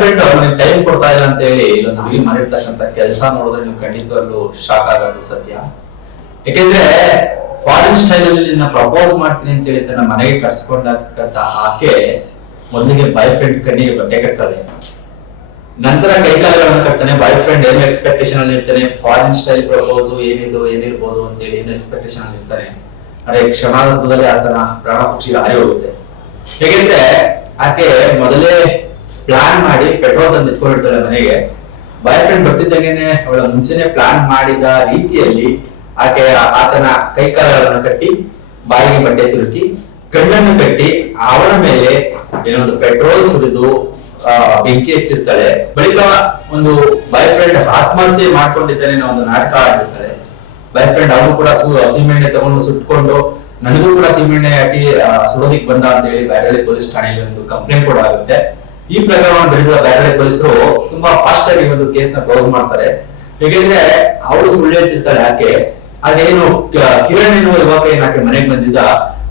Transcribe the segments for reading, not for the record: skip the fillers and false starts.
Friend ನಿಮ್ಗೆ time ಕೊಡ್ತಾ ಇಲ್ಲ ಅಂತ ಹೇಳಿ ಇಲ್ಲೊಂದು ಹುಡುಗಿ ಮಾಡಿರ್ತಕ್ಕಂಥ ಕೆಲಸ ನೋಡಿದ್ರೆ ನೀವು ಖಂಡಿತವಾಗ್ಲೂ ಶಾಕ್ ಆಗೋದು ಸತ್ಯ. ಯಾಕೆಂದ್ರೆ ಫಾರಿನ್ ಸ್ಟೈಲ್ ಅಲ್ಲಿ ನಿನ್ನ ಪ್ರಪೋಸ್ ಮಾಡ್ತೀನಿ ಅಂತ ಹೇಳಿ ತನ್ನ ಮನೆಗೆ ಕರ್ಸ್ಕೊಂಡಕ್ಕಂತ ಆಕೆ ಮೊದಲಿಗೆ ಬಾಯ್ ಫ್ರೆಂಡ್ ಕಣ್ಣಿಗೆ ಬಟ್ಟೆ ಕಟ್ತಾಳೆ, ನಂತರ ಕೈಕಾಲುಗಳನ್ನು ಕಟ್ತಾನೆ. ಬಾಯ್ ಫ್ರೆಂಡ್ ಏನು ಎಕ್ಸ್ಪೆಕ್ಟೇಷನ್ ಅಲ್ಲಿ ಇರ್ತಾನೆ, ಫಾರಿನ್ ಸ್ಟೈಲ್ ಪ್ರಪೋಸ್ ಏನಿದು ಏನಿರ್ಬೋದು ಅಂತ ಹೇಳಿ ಏನು ಎಕ್ಸ್ಪೆಕ್ಟೇಷನ್ ಅಲ್ಲಿ ಇರ್ತಾನೆ. ಅದೇ ಕ್ಷಣಾರ್ಧದಲ್ಲಿ ಆತನ ಪ್ರಾಣ ಪಕ್ಷಿ ಹಾರಿ ಹೋಗುತ್ತೆ. ಹೇಗೆಂದ್ರೆ ಆಕೆ ಮೊದಲೇ ಪ್ಲಾನ್ ಮಾಡಿ ಪೆಟ್ರೋಲ್ ತಂದು ಇಟ್ಕೊಂಡಿರ್ತಾಳೆ ಮನೆಗೆ. ಬಾಯ್ ಫ್ರೆಂಡ್ ಬರ್ತಿದ್ದಂಗೆನೆ ಅವಳ ಮುಂಚೆನೆ ಪ್ಲಾನ್ ಮಾಡಿದ ರೀತಿಯಲ್ಲಿ ಆಕೆ ಆತನ ಕೈಕಾಲುಗಳನ್ನು ಕಟ್ಟಿ, ಬಾಯಿಗೆ ಬಟ್ಟೆ ತುರುಕಿ, ಕಣ್ಣನ್ನು ಕಟ್ಟಿ, ಅವನ ಮೇಲೆ ಏನೊಂದು ಪೆಟ್ರೋಲ್ ಸುರಿದು ಬೆಂಕಿ ಹಚ್ಚಿರ್ತಾಳೆ. ಬಳಿಕ ಒಂದು ಬಾಯ್ ಫ್ರೆಂಡ್ ಆತ್ಮಹತ್ಯೆ ಮಾಡ್ಕೊಂಡಿದ್ದಾನೆ ಅನ್ನೋ ಒಂದು ನಾಟಕ ಆಡಿರ್ತಾಳೆ. ಬಾಯ್ ಫ್ರೆಂಡ್ ಅವನು ಕೂಡ ಸೀಮೆಣ್ಣೆ ತಗೊಂಡು ಸುಟ್ಕೊಂಡು ನನಗೂ ಕೂಡ ಸೀಮೆಣ್ಣೆ ಹಾಕಿ ಸುಡೋದಿಕ್ ಬಂದ ಅಂತ ಹೇಳಿ ಬ್ಯಾಡಳ್ಳಿ ಪೊಲೀಸ್ ಠಾಣೆಗೆ ಒಂದು ಕಂಪ್ಲೇಂಟ್ ಕೂಡ ಆಗುತ್ತೆ. ಈ ಪ್ರಕರಣವನ್ನು ಬೆಳೆದ ಬ್ಯಾಡಳ್ಳಿ ಪೊಲೀಸರು ತುಂಬಾ ಫಾಸ್ಟ್ ಆಗಿ ಒಂದು ಕೇಸ್ ನ ಕ್ಲೋಸ್ ಮಾಡ್ತಾರೆ. ಹೇಗೆಂದ್ರೆ ಅವಳು ಸುಳ್ಳು ಹೇಳ್ತಿರ್ತಾಳೆ ಆಕೆ, ಅದೇನು ಕಿರಣ್ ಎನ್ನುವ ಯುವಕ ಏನ್ ಆಕೆ ಮನೆಗೆ ಬಂದಿದ್ದ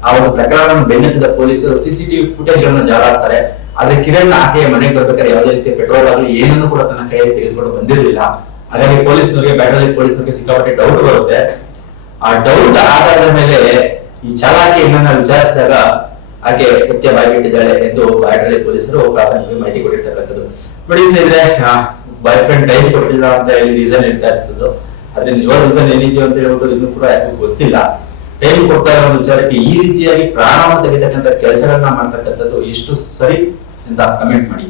ಆ ಒಂದು ಪ್ರಕರಣವನ್ನು ಬೆನ್ನತ್ತಿದ ಪೊಲೀಸರು ಸಿಸಿಟಿವಿ ಫುಟೇಜ್ ಗಳನ್ನ ಜಾಲಾಡ್ತಾರೆ. ಆದ್ರೆ ಕಿರಣ್ ಆಕೆಯ ಮನೆಗೆ ಬರ್ಬೇಕಾದ್ರೆ ಯಾವುದೇ ರೀತಿಯ ಪೆಟ್ರೋಲ್ ಆಗಲಿ ಏನನ್ನು ಕೂಡ ತನ್ನ ಕೈಯಲ್ಲಿ ತೆಗೆದುಕೊಂಡು ಬಂದಿರಲಿಲ್ಲ. ಹಾಗಾಗಿ ಪೊಲೀಸ್ನವರಿಗೆ ಬ್ಯಾಡಳ್ಳಿ ಪೊಲೀಸ್ನವರಿಗೆ ಸಿಕ್ಕಾಪಟ್ಟೆ ಡೌಟ್ ಬರುತ್ತೆ. ಆ ಡೌಟ್ ಆಧಾರದ ಮೇಲೆ ಈ ಚಾಲಾಕಿ ಹೆಣ್ಣನ್ನ ವಿಚಾರಿಸಿದಾಗ ಆಕೆ ಸತ್ಯ ಬಾಯ್ಬಿಟ್ಟಿದ್ದಾಳೆ ಎಂದು ಬ್ಯಾಡಳ್ಳಿ ಪೊಲೀಸರು ಪ್ರಾಥಮಿಕ ಮಾಹಿತಿ ಕೊಟ್ಟಿರ್ತಕ್ಕಂಥದ್ದು. ನೋಡಿ ಸ್ನೇಹಿತರೆ, ಬಾಯ್ ಫ್ರೆಂಡ್ ಟೈಮ್ ಕೊಟ್ಟಿಲ್ಲ ಅಂತ ಹೇಳಿ ರೀಸನ್ ಹೇಳ್ತಾ ಇರ್ತದ್ದು. ಆದ್ರೆ ನಿಜವಾದ ರೀಸನ್ ಏನಿದೆಯೋ ಅಂತ ಹೇಳ್ಬಿಟ್ಟು ಇನ್ನೂ ಕೂಡ ಯಾರಿಗೂ ಗೊತ್ತಿಲ್ಲ. ಟೈಮ್ ಕೊಡ್ತಾ ಇರೋ ವಿಚಾರಕ್ಕೆ ಈ ರೀತಿಯಾಗಿ ಪ್ರಾಣವನ್ನು ತೆಗಿತಕ್ಕಂಥ ಕೆಲಸಗಳನ್ನ ಮಾಡ್ತಕ್ಕಂಥದ್ದು ಎಷ್ಟು ಸರಿ ಅಂತ ಕಮೆಂಟ್ ಮಾಡಿ.